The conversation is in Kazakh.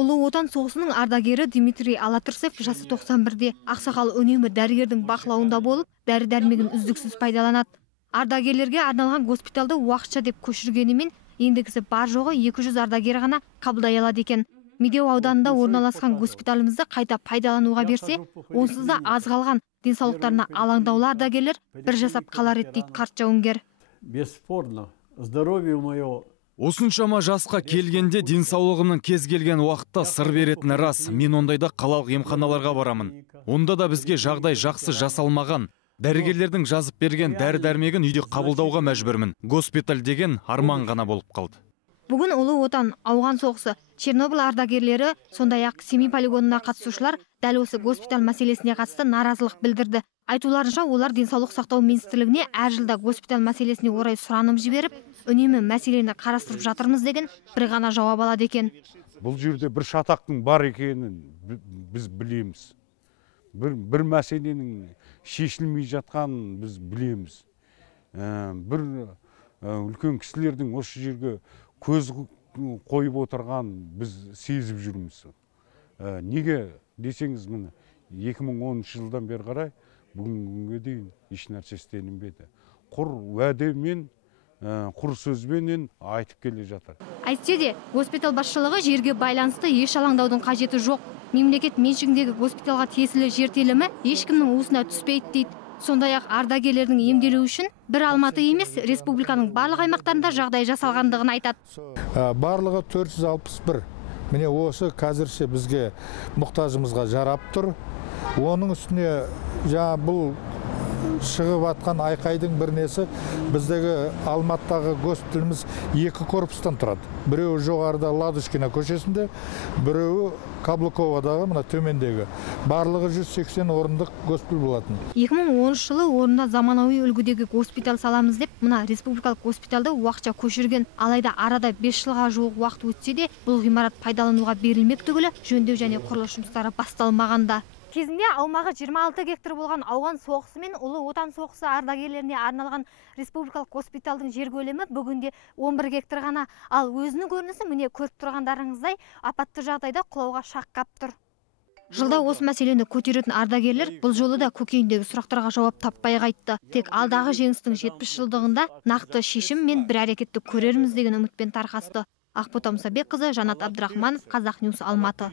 Ұлы отан соғысының ардагері Дмитрий Алатырсев жасы 91-де. Ақсақал үнемі дәрігердің бақылауында болып, дәрі-дәрмегін үздіксіз пайдаланады. Ардагерлерге арналған госпиталды уақытша деп көшіргенімен, ендігісі бар жоғы 200 ардагер ғана қабылдай алады екен. Медеу ауданында орналасқан госпиталымызды қайта пайдалануға берсе, онсыз да аз қалған денсаулықтарына алаңдаулы ардагерлер бір жасап қалар еді дейді қарт жауынгер. Бесспорно, здоровье мое. Осыншама жасқа келгенде денсаулығымның кез келген уақытта сыр беретіні рас. Мен ондайда қалалық емханаларға барамын. Онда да бізге жағдай жақсы жасалмаған. Дәрігерлердің жазып берген дәрі-дәрмегін үйде қабылдауға мәжбүрмін. Госпиталь деген арман ғана болып қалды. Бүгін Ұлы отан, ауған соғысы, Чернобыль ардагерлері, сондай-ақ Семей полигонына қатысушылар дәл осы госпиталь мәселесіне қатысты наразылық білдірді. Айтуларынша, олар денсаулық сақтау министрлігіне әр жылда госпиталь мәселесіне орай сұраным жіберіп, үнемі мәселені қарастырып жатырмыз деген бір ғана жауап алады екен. Бұл жерде бір шатақтың бар екенін біз білеміз. Бір мәселенің шешілмей жатқанын біз білеміз. Бір үлкен кісілердің осы жерге көз қойып отырған біз сезіп жүрміз. Неге десеңіз, міне 2010 жылдан бері қарай бүгінге дейін еш нәрсе істелінбеді. Құр уәдемен, құр сөзбенен айтып келе жатыр. Әйтсе де, госпиталь басшылығы жерге байланысты еш алаңдаудың қажеті жоқ. Мемлекет меншігіндегі госпиталға тиесілі жер телімі ешкімнің уысына түспейді дейді. Сондай-ақ ардагерлердің емделуі үшін бір Алматы емес, республиканың барлық аймақтарында жағдай жасалғандығын айтады. Барлығы 461. Міне осы қазірше бізге мұқтажымызға жарап тұр. Оның үстіне бұл шығып атқан айқайдың бір несі, біздегі Алматыдағы госпиталіміз 2 корпустан тұрады. Біреуі жоғарыда Ладушкина көшесінде, біреуі Каблуковадағы, мына төмендегі. Барлығы 180 орындық госпиталь болатын. 2010 жылы орнына заманауи үлгідегі госпиталь саламыз деп, мына республикалық госпиталды уақытша көшірген. Алайда арада 5 жылға жуық уақыт өтсе де, бұл ғимарат пайдалануға берілмек түгілі жөндеу және құрылыс жұмыстары басталмағанда. Кезінде аумағы 26 гектар болған ауған соғысы мен Ұлы отан соғысы ардагерлеріне арналған республикалық госпиталдың жер көлемі бүгінде 11 гектар ғана. Ал өзінің көрінісі міне көріп тұрғандарыңыздай апатты жағдайда құлауға шақ қап тұр. Жылда осы мәселені көтеретін ардагерлер бұл жолы да көкейіндегі сұрақтарға жауап таппай қайтты. Тек алдағы жеңістің 70 жылдығында нақты шешім мен бір әрекетті көрерміз деген үмітпен тарқасты. Ақбота Мұсабекқызы, Жанат Абдрахманов, Қазақ Ньюс, Алматы.